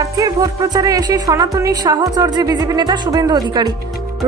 প্রার্থীর ভোট প্রচারে এসে সনাতনী সাহচর্যে বিজেপি নেতা শুভেন্দু অধিকারী।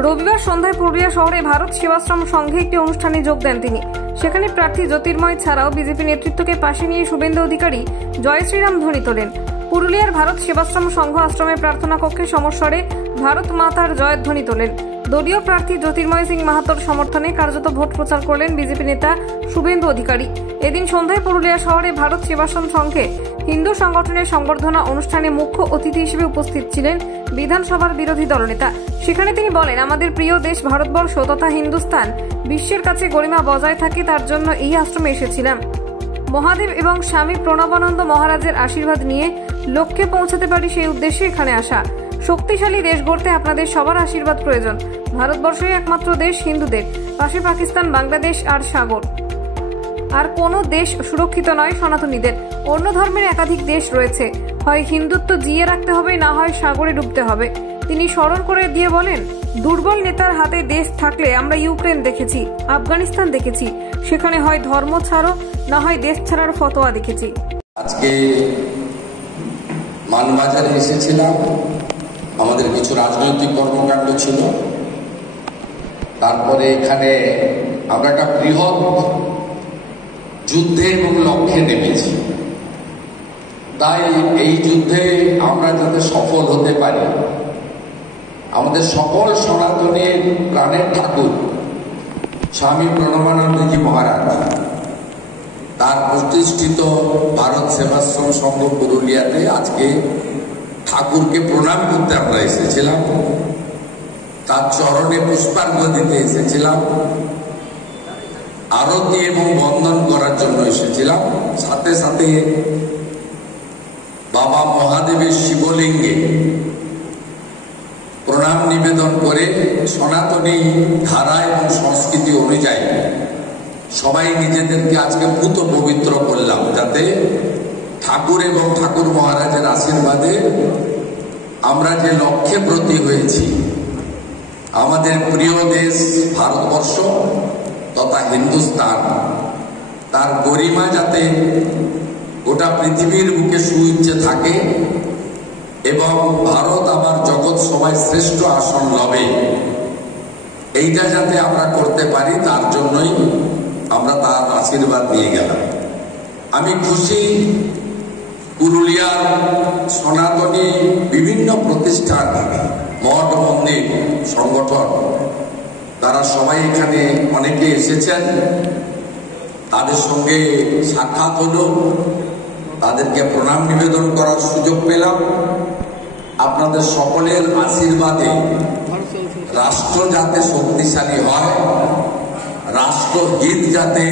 রবিবার সন্ধ্যায় পুরুলিয়া শহরে ভারত সেবাশ্রম সংঘে একটি অনুষ্ঠানে যোগ দেন তিনি। সেখানে প্রার্থী জ্যোতির্ময় ছাড়াও বিজেপি নেতৃত্বকে পাশে নিয়ে শুভেন্দু অধিকারী জয় শ্রীরাম ধ্বনি তোলেন। পুরুলিয়ার ভারত সেবাশ্রম সংঘ আশ্রমের প্রার্থনা কক্ষে সমস্বরে ভারত মাতার জয়ের ধ্বনি তোলেন। দলীয় প্রার্থী জ্যোতির্ময় সিং মাহাতোর সমর্থনে কার্যত ভোট প্রচার করলেন বিজেপি নেতা শুভেন্দু অধিকারী। এদিন সন্ধ্যায় পুরুলিয়া শহরে ভারত সেবাশ্রম সংঘে হিন্দু সংগঠনের সংবর্ধনা অনুষ্ঠানে মুখ্য অতিথি হিসেবে উপস্থিত ছিলেন বিধানসভার বিরোধী দলনেতা। সেখানে তিনি বলেন, আমাদের প্রিয় দেশ ভারতবর্ষ তথা হিন্দুস্তান বিশ্বের কাছে গরিমা বজায় থাকে, তার জন্য এই আশ্রমে এসেছিলাম। মহাদেব এবং স্বামী প্রণবানন্দ মহারাজের আশীর্বাদ নিয়ে লক্ষ্যে পৌঁছাতে পারি, সেই উদ্দেশ্যে এখানে আসা। শক্তিশালী দেশ গড়তে আপনাদের সবার আশীর্বাদ প্রয়োজন। ভারতবর্ষই একমাত্র দেশ হিন্দুদের, পাশে পাকিস্তান, বাংলাদেশ আর সাগর। আর কোনো দেশ সুরক্ষিত নয় সনাতনীদের। অন্য ধর্মের একাধিক দেশ রয়েছে, হয় হিন্দুত্ব জিয়ে রাখতে হবে, না হয় সাগরে ডুবতে হবে। তিনি স্মরণ করে দিয়ে বলেন, দুর্বল নেতার হাতে দেশ থাকলে আমরা ইউক্রেন দেখেছি, আফগানিস্তান দেখেছি, সেখানে হয় ধর্ম ছাড়ো, না হয় দেশ ছাড়ার ফতোয়া দেখেছি। আজকে মানবাজারে এসেছিলাম, আমাদের কিছু রাজনৈতিক কর্মকাণ্ড ছিল। তারপরে এখানে আমরা একটা বৃহৎ যুদ্ধে এবং লক্ষ্যে নেমেছি। তাই এই যুদ্ধে আমরা যাতে সফল হতে পারি, আমাদের সকল সনাতনীর প্রাণের ঠাকুর স্বামী প্রণবানন্দজি মহারাজ, তার প্রতিষ্ঠিত ভারত সেবাশ্রম সংঘ পুরুলিয়াতে আজকে ঠাকুরকে প্রণাম করতে আমরা এসেছিলাম, তার চরণে পুষ্পার্ঘ দিতে এসেছিলাম, আরতি এবং বন্দন করার জন্য এসেছিলাম। সাথে সাথে বাবা মহাদেবের শিবলিঙ্গে প্রণাম নিবেদন করে সনাতনী ধারা এবং সংস্কৃতি অনুযায়ী সবাই নিজেদেরকে আজকে পুত পবিত্র করলাম, যাতে ঠাকুর এবং ঠাকুর মহারাজের আশীর্বাদে আমরা যে লক্ষ্যে ব্রতী হয়েছি, আমাদের প্রিয় দেশ ভারতবর্ষ তথা হিন্দুস্তান, তার গরিমা যাতে গোটা পৃথিবীর বুকে সুউচ্চে থাকে এবং ভারত আমার জগৎ সবাই শ্রেষ্ঠ আসন লবে, এইটা যাতে আমরা করতে পারি, তার জন্যই আমরা তার আশীর্বাদ নিয়ে গেলাম। আমি খুশি, পুরুলিয়ার সনাতনী বিভিন্ন প্রতিষ্ঠান, মঠ মন্দির, সংগঠন, তারা সবাই এখানে অনেকে এসেছেন। তাদের সঙ্গে সাক্ষাৎ হলো, তাদেরকে প্রণাম নিবেদন করার সুযোগ পেলাম। আপনাদের সকলের আশীর্বাদে রাষ্ট্র যাতে শক্তিশালী হয়, রাষ্ট্রহিত যাতে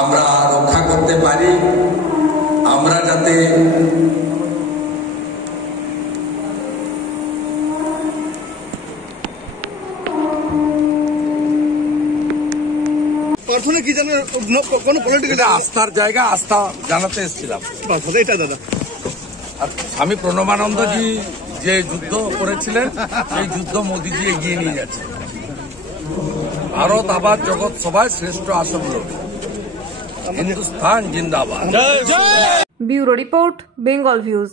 আমরা রক্ষা করতে পারি, আমরা যাতে কি জানেন কোন পলিটিক্যাল আস্থার জায়গা, আস্থা জানাতে এসেছিলাম। এটা দাদা, আর স্বামী প্রণবানন্দজি যে যুদ্ধ করেছিলেন, সেই যুদ্ধ মোদীজি এগিয়ে নিয়ে যাচ্ছে। ভারত আবার জগৎ সবাই শ্রেষ্ঠ আসন লড়বে, হিন্দুস্তান জিন্দাবাদ। Bureau report, Bengal views.